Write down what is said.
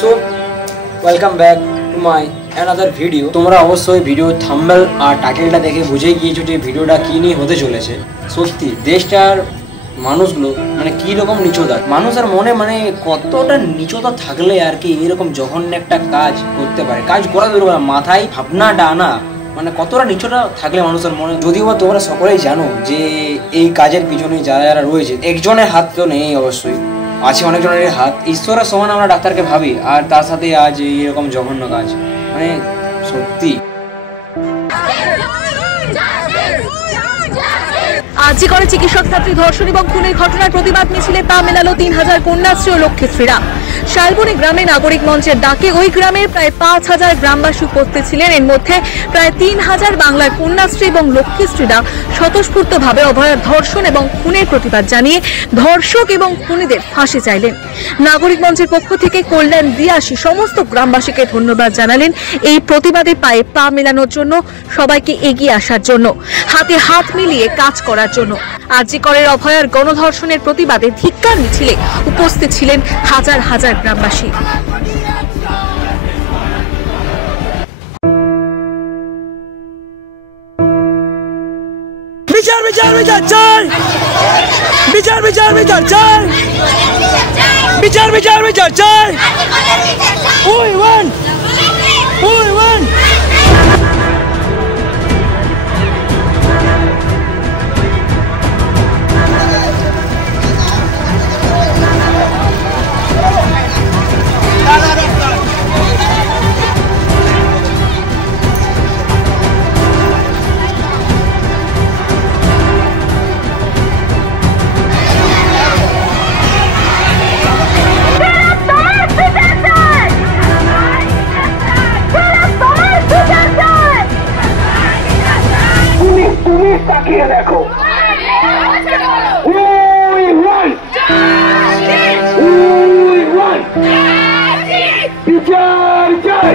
So welcome back to my another video. তোমরা অবশ্যই video thumbnail আর টাইটেলটা দেখে বুঝেই গিয়েছো যে ভিডিওটা কী নিয়ে হতে চলেছে। সত্যি দেশটার মানুষগুলো মানে কীরকম নিচতা, মানুষের মনে মানে কতটা নিচতা থাকলে আর কি এরকম জঘন্য একটা কাজ করতে পারে। কাজ করা দরকার, মাথায় ভাবনাটা আনা মানে কতটা নিচটা থাকলে মানুষের মনে। যদিও বা তোমরা সকলেই জানো যে এই কাজের পিছনে যারা যারা রয়েছে, একজনের হাত তো নেই, অবশ্যই আছে অনেকজনের হাত। ঈশ্বরের সমান আমরা ডাক্তারকে ভাবি, আর তার সাথে আজ এরকম জঘন্য কাজ, মানে সত্যি। আজি করে চিকিৎসক ছাত্রী ধর্ষণ এবং খুনের ঘটনার প্রতিবাদ মিছিলে পা মেলালো 3000 কন্যাশ্রী ও লক্ষ্মীশ্রীরা। শালবনী গ্রামে নাগরিক মঞ্চের ডাকে ওই গ্রামের প্রায় 5000 গ্রামবাসী উপস্থিত ছিলেন। এর মধ্যে প্রায় 3000 বাংলার কন্যাশ্রী এবং লক্ষ্মীশ্রীরা স্বতঃস্ফূর্তভাবে অভয়ার ধর্ষণ এবং খুনের প্রতিবাদ জানিয়ে ধর্ষক এবং খুনিদের ফাঁসি চাইলেন। নাগরিক মঞ্চের পক্ষ থেকে কল্যাণ দিয়াসী সমস্ত গ্রামবাসীকে ধন্যবাদ জানালেন এই প্রতিবাদে পায়ে পা মেলানোর জন্য, সবাইকে এগিয়ে আসার জন্য, হাতে হাত মিলিয়ে কাজ করার জন্য। আজি করের অভয়ার গণধর্ষণের প্রতিবাদে ধিক্কার মিছিলে উপস্থিত ছিলেন হাজার হাজার গ্রামবাসী। বিচার বিচার বিচার চাই, বিচার বিচার বিচার চাই, বিচার বিচার বিচার চাই। We want, we want. তাকিয়ে দেখো, বিচার চাই,